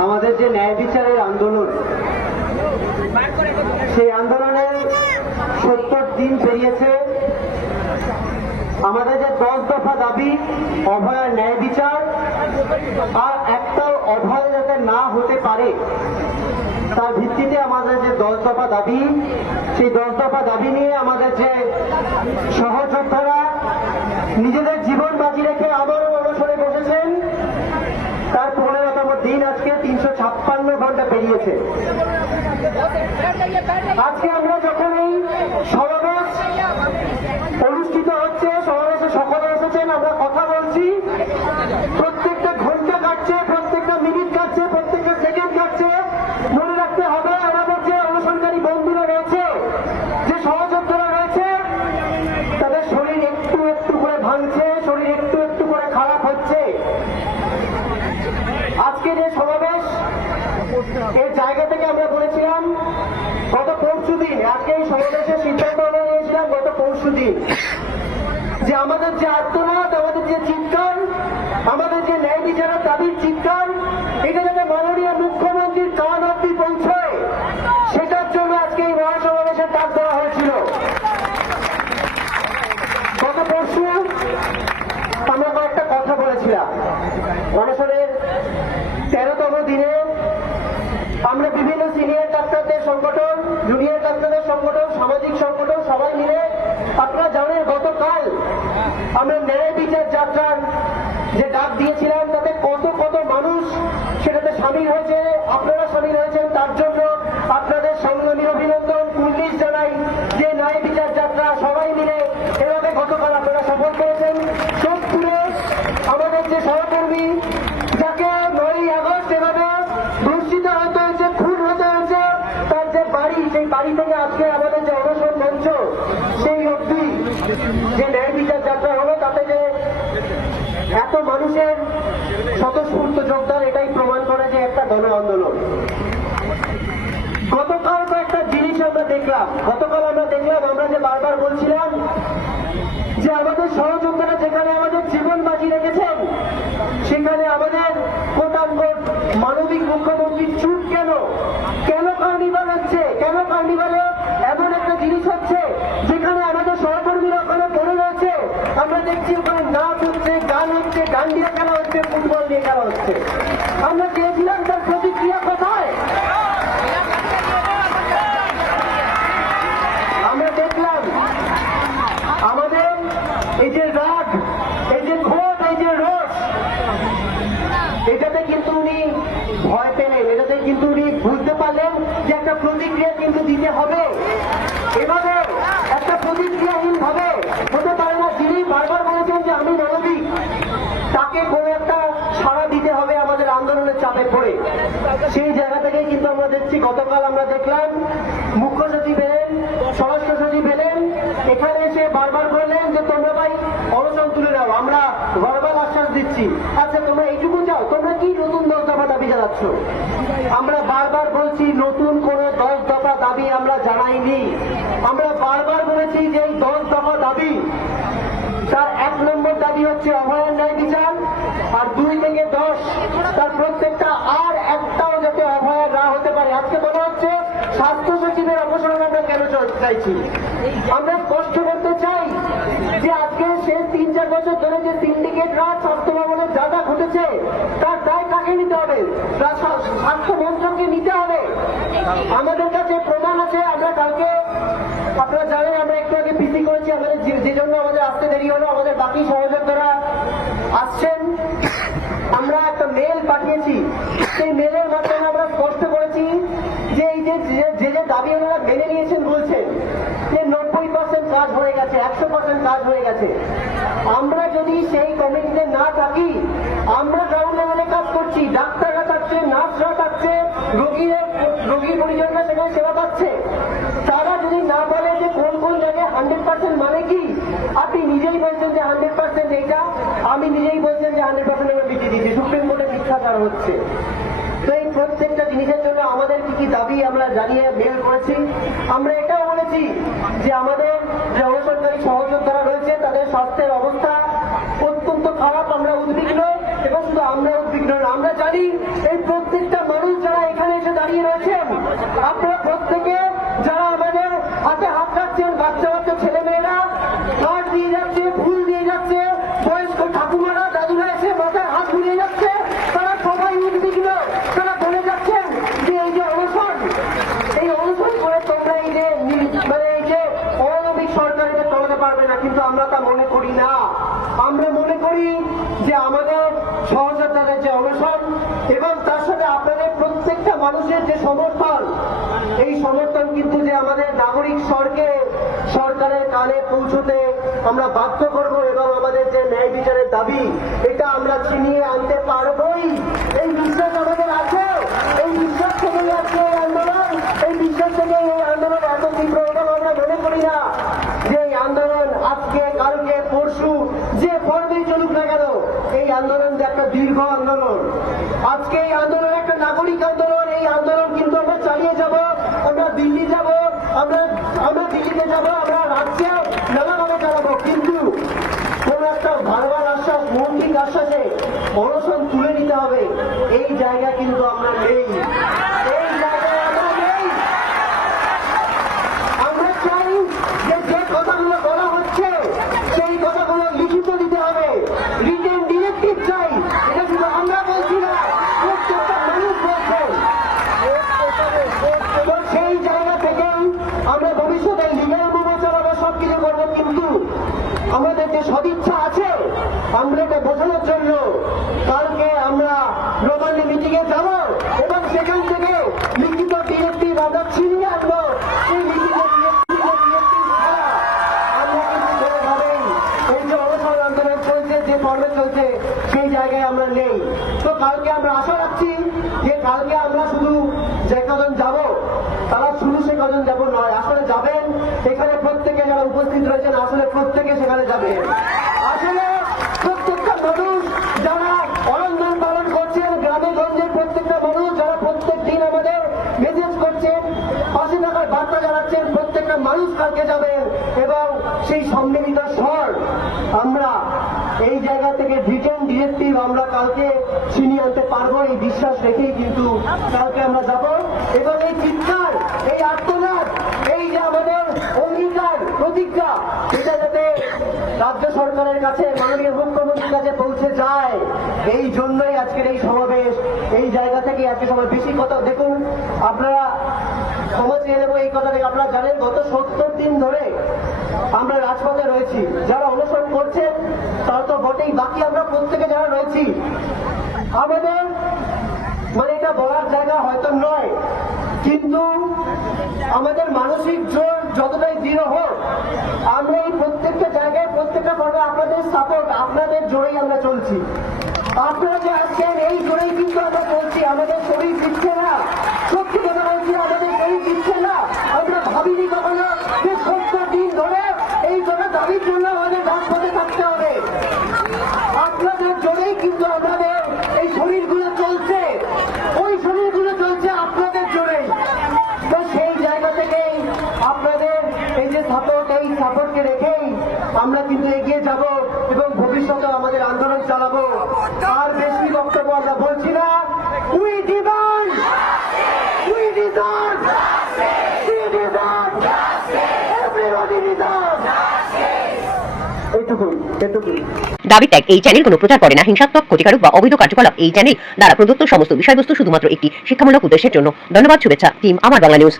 আমাদের যে ন্যায় বিচারের আন্দোলন, সেই আন্দোলনে সত্তর দিন পেরিয়েছে। আমাদের যে দশ দফা দাবি অভয়ের ন্যায় বিচার, আর একটাও অভয় যাতে না হতে পারে, তার ভিত্তিতে আমাদের যে দশ দফা দাবি, সেই দশ দফা দাবি নিয়ে আমাদের যে সহযোদ্ধারা, নিজেদের জীবন বাজি রেখে আবারও অনশনে বসেছেন তার পনেরোতম দিন আজকে তিনশো পেরিয়েছে আজকে আমরা যখন এই সমাবেশ অনুষ্ঠিত হচ্ছে সমাবেশে সকলে এসেছেন আমরা কথা বলছি প্রত্যেকটা ঘণ্টা কাটছে প্রত্যেকটা মিনিট কাটছে প্রত্যেকটা সেকেন্ড কাটছে মনে রাখতে হবে আমাদের যে অনুসন্ধানী বন্ধুরা রয়েছে যে সহযোদ্ধারা রয়েছে তাদের শরীর একটু একটু করে ভাঙছে শরীর একটু একটু করে খারাপ হচ্ছে আজকে যে সমাবেশ এর জায়গা থেকে আমরা বলেছিলাম গত পরশু দিন আজকে এই সমাবেশের সিদ্ধান্ত আমরা নিয়েছিলাম গত পরশু দিন যে আমাদের যে আত্মনাদ, আমাদের যে চিৎকার, আমাদের যে ন্যায় বিচারের দাবির চিৎকার, এটা যাতে মাননীয় মুখ্যমন্ত্রীর কান অব্দি পৌঁছয় সেটার জন্য আজকে এই মহাসমাবেশের ডাক দেওয়া হয়েছিল। গত পরশু আমরা কয়েকটা কথা বলেছিলাম। অনশনের তেরোতম দিনে আমরা বিভিন্ন সিনিয়র ডাক্তারদের সংগঠন, জুনিয়র ডাক্তারদের সংগঠন, সামাজিক সংগঠন, সবাই মিলে আপনারা জানেন, গতকাল আমরা ন্যায় বিচার যাত্রার যে ডাক দিয়েছিলাম, তাতে কত কত মানুষ সেটাতে সামিল হয়েছে, আপনারা সামিল হয়েছেন, তার জন্য আপনাদের সংগ্রামী অভিনন্দন পুলিশ জানাই যে ন্যায় বিচার যাত্রা সবাই মিলে এভাবে গতকাল আপনারা সফল করেছেন সোদপুরে আমাদের যে সহকর্মী যাকে নয়ই আগস্ট এভাবে ধর্ষিত হতে হয়েছে খুন হতে হয়েছে তার যে বাড়ি সেই বাড়ি থেকে আজকে আমাদের যে অনশন মঞ্চ সেই অবধি যে ন্যায় বিচার যাত্রা হলো তাতে যে এত মানুষের স্বতঃস্ফূর্ত যোগদান, এটাই প্রমাণ করে যে একটা গণ আন্দোলন। গতকাল তো একটা জিনিস আমরা দেখলাম। গতকাল আমরা দেখলাম, আমরা যে বারবার বলছিলাম যে আমাদের সহযোদ্ধারা যেখানে আমাদের জীবন বাজি রেখেছেন, সেখানে আমাদের কোটাঙ্গট মানবিক মুখ্যমন্ত্রী চুপ কেন? কেন কার্নিভাল হচ্ছে? কেন কার্নিভালে এমন একটা জিনিস হচ্ছে যেখানে আমাদের সহকর্মীরা ওখানে পড়ে রয়েছে? আমরা দেখছি ওখানে নাচ হচ্ছে, গান হচ্ছে ডান্ডিয়া খেলা হচ্ছে, ফুটবল নিয়ে খেলা হচ্ছে। আমরা চেয়েছিলাম তার প্রতিক্রিয়া কোথায়? আমরা দেখলাম, আমাদের এই যে রাগ, এই যে ক্ষোভ এই যে রোষ এটাতে কিন্তু উনি ভয় পেলেন, এটাতে কিন্তু উনি বুঝতে পারলেন যে একটা প্রতিক্রিয়া কিন্তু দিতে হবে। এভাবে একটা প্রতিক্রিয়াহীন ভাবে হতে পারে না যিনি বারবার বলেছেন যে আমি মানবিক তাকে কোনো একটা সাড়া দিতে হবে আমাদের আন্দোলনের চাপে পড়ে সেই জায়গা থেকে কিন্তু আমরা দেখছি, গতকাল আমরা দেখলাম মুখ্য সচিব এলেন স্বরাষ্ট্র সচিব এলেন, এখানে এসে বারবার বললেন যে, তোমরা ভাই অনশন তুলে নাও আমরা বারবার আশ্বাস দিচ্ছি। আচ্ছা তোমরা এইটুকু চাও? তোমরা কি নতুন দশ দফা দাবি জানাচ্ছ? আমরা বারবার বলছি, নতুন কোন দশ দফা দাবি আমরা জানাইনি। আমরা বারবার বলেছি যে, এই দশ দফা দাবি, তার এক নম্বর দাবি হচ্ছে অভয়ের ন্যায় বিচার আর দুই থেকে দশ তার প্রত্যেকটা আর একটাও যাতে অভয়ের না হতে পারে আজকে বলা হচ্ছে স্বাস্থ্য সচিবের অপসারণ আমরা কেন চ- চাইছি। আমরা স্পষ্ট করতে চাই যে আজকে শেষ তিন চার বছর ধরে যে সিন্ডিকেট রাজ স্বাস্থ্য ভবনের যা যা ঘটেছে, তার দায় কাকে নিতে হবে? স্বাস্থ্য মন্ত্রককে নিতে হবে। আমাদের কাছে প্রমাণ আছে, আমরা কালকে, আপনারা জানেন, আমরা একটু আগে পিসি করেছি, আমাদের যে- জন্য আমাদের আসতে দেরি হলো, আমাদের বাকি সহযোদ্ধারা আসছেন। আমরা একটা মেল পাঠিয়েছি। সেই মেলের মাধ্যমে আমরা স্পষ্ট করেছি যে এই যে, যে- দাবি ওনারা মেনে নিয়েছেন বলছেন যে নব্বই পার্সেন্ট কাজ হয়ে গেছে একশো পার্সেন্ট কাজ হয়ে গেছে আমরা যদি সেই কমিটিতে না থাকি, আমরা গ্রাউন্ড লেভেলে কাজ করছি, ডাক্তাররা থাকছে, নার্সরা থাকছে রোগীদের রোগীর পরিজনরা সেখানে সেবা পাচ্ছে। তারা যদি না বলে যে কোন কোন জায়গায় হান্ড্রেড পার্সেন্ট মানে কি, আপনি নিজেই বলছেন যে হান্ড্রেড পার্সেন্ট এইটা, আমি নিজেই বলছেন যে হান্ড্রেড পার্সেন্ট আমরা মিটিয়ে দিচ্ছি। সুপ্রিম কোর্টে মিথ্যাচার হচ্ছে। তো এই প্রত্যেকটা জিনিসের জন্য আমাদের কি কি দাবি আমরা জানিয়ে মেল করেছি? আমরা এটাও বলেছি যে আমাদের যে অনশনকারী সহযোদ্ধারা স্বাস্থ্যের অবস্থা অত্যন্ত খারাপ, আমরা উদ্বিগ্ন এবং শুধু আমরা উদ্বিগ্ন আমরা জানি এই প্রত্যেকটা মানুষ যারা এখানে এসে দাঁড়িয়ে রয়েছেন আপনারা প্রত্যেকে যারা আমাদের হাতে হাত রাখছেন বাচ্চা বাচ্চা আমরা মনে করি যে আমাদের সহযোগের যে অনশন এবং তার সাথে আপনাদের প্রত্যেকটা মানুষের যে সমর্থন, এই সমর্থন কিন্তু যে আমাদের নাগরিক স্বর্গে, সরকারের কানে পৌঁছতে আমরা বাধ্য করব এবং আমাদের যে ন্যায় বিচারের দাবি, এটা আমরা চিনিয়ে আনতে পারব আন্দোলন যে একটা দীর্ঘ আন্দোলন। আজকে এই আন্দোলন একটা নাগরিক আন্দোলন, এই আন্দোলন কিন্তু আমরা চালিয়ে যাব, আমরা দিল্লি যাব, আমরা আমরা দিল্লিতে যাব, আমরা রাজ্যে নানাভাবে চালাবো। কিন্তু কোন একটা ভারবার আশ্বাস, মৌখিক আশ্বাসে অনশন তুলে নিতে হবে। এই জায়গা কিন্তু আমরা নেই এই জায়গায় আমরা নেই আমরা চাই যে যে কথাগুলো বলা হচ্ছে সেই কথাগুলো লিখিত দিতে হবে রিটেন ডিরেক্টিভ চাই এটা শুধু আমরা বলছি না প্রত্যেকটা মানুষ বলছে তো সেই জায়গা থেকেই আমরা ভবিষ্যতে লিগাল মুভে চালাবো সবকিছু করব কিন্তু আমাদের যে সদিচ্ছা আছে আমরা বোঝানোর জন্য। কালকে আমরা নবান্নে মিটিং এ যাব এবং সেখান থেকে লিখিত ডিরেক্টিভ আমরা ছিনিয়ে আনব। যে অবসর চলছে সেই জায়গায় আমরা নেই। তো কালকে আমরা আশা রাখছি যে কালকে আমরা শুধু যে কজন যাব, তারা শুধু সে কজন যাব নয়, আসলে যাবেন, এখানে যারা উপস্থিত রয়েছেন, আসলে প্রত্যেকে সেখানে যাবেন আসলে প্রত্যেকটা মানুষ যারা অরন্ধন পালন করছেন, গ্রামে গঞ্জের প্রত্যেকটা মানুষ যারা প্রত্যেক দিন আমাদের মেসেজ করছেন পাশে থাকার বার্তা জানাচ্ছেন, প্রত্যেকটা মানুষ কালকে যাবেন এবং সেই সম্মিলিত স্বর আমরা এই জায়গা থেকে রিটার্ন ডিরেক্টিভ আমরা কালকে ছিনিয়ে আনতে পারব, এই বিশ্বাস রেখেই কিন্তু কালকে আমরা যাব। এবং এই চিৎকার, এই আত্মনাদ এই যে আমাদের অঙ্গীকার প্রতিজ্ঞা এটা যাতে রাজ্য সরকারের কাছে, মাননীয় মুখ্যমন্ত্রীর কাছে পৌঁছে যায়, এই জন্যই আজকের এই সমাবেশ, এই জায়গা থেকে আজকে সবাই বেশি কথা, দেখুন, আপনারা ক্ষমা চেয়ে নেব এই কথা থেকে। আপনারা জানেন, গত সত্তর দিন ধরে আমরা রাজপথে রয়েছি। যারা অনুসরণ করছেন তারা তো বটেই, বাকি আমরা প্রত্যেকে যারা রয়েছি, আমাদের মানে এটা বলার জায়গা হয়তো নয়, কিন্তু আমাদের মানসিক জোর যতটাই দৃঢ় হোক, আমরা এই প্রত্যেকটা জায়গায়, প্রত্যেকটা পর্বে আপনাদের সাপোর্ট আপনাদের জোরেই আমরা চলছি। আপনারা যে আসছেন এই জোরেই কিন্তু আমরা চলছি, আমাদের শরীর দিচ্ছে না সত্যি কথা বলছি আমাদের শরীর দিচ্ছে না আমরা ভাবিনি কখনো যে সত্তর দিন ধরে এই জন্য দাবির জন্য আমাদের রাজপথে থাকতে হবে আপনাদের জন্যই কিন্তু আমাদের এই শরীরগুলো চলছে ওই শরীরগুলো চলছে আপনাদের জন্যই তো সেই জায়গা থেকেই আপনাদের এই যে সাপোর্ট এই সাপোর্টকে রেখেই আমরা কিন্তু এগিয়ে যাব এবং ভবিষ্যতে আমাদের আন্দোলন চালাবো। আর বেশি বক্তব্য আমরা বলছি না। উই দাবি ত্যাগ, এই চ্যানেল কোনো প্রচার করে না। হিংসাত্মক, ক্ষতিকারক বা অবৈধ কার্যকলাপ, এই চ্যানেল দ্বারা প্রদত্ত সমস্ত বিষয়বস্তু শুধুমাত্র একটি শিক্ষামূলক উদ্দেশ্যের জন্য। ধন্যবাদ, শুভেচ্ছা। টিম আমার বাংলা নিউজ